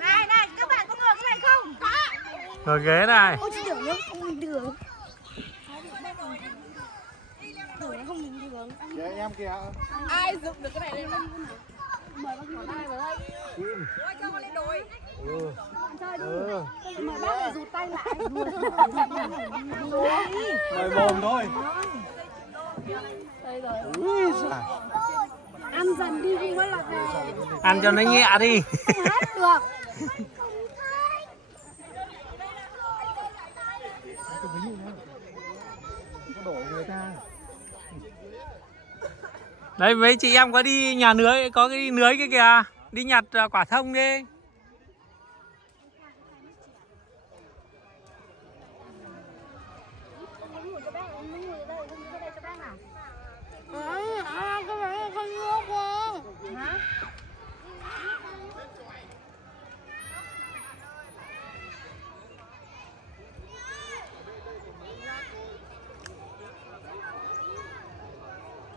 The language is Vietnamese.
Này này, các bạn có ngồi cái này không? Có. Ngồi ghế này. Ôi chị tưởng không bình thường. Tưởng không bình thường. Kìa em kìa. Ai dựng được cái này lên mà? Mời bác ngồi đây vào đây. Ôi cho con lên đồi. Chơi đi. Mời bác lại rụt tay lại. Mời mồm thôi. Đây rồi. Ui giời. Ăn dần đi đi mới là về. Ăn cho nó nhẹ đi. Không hết được. Có đổ người ta. Đấy mấy chị em có đi nhà nưới, có cái đi nưới kia kìa. Đi nhặt quả thông đi.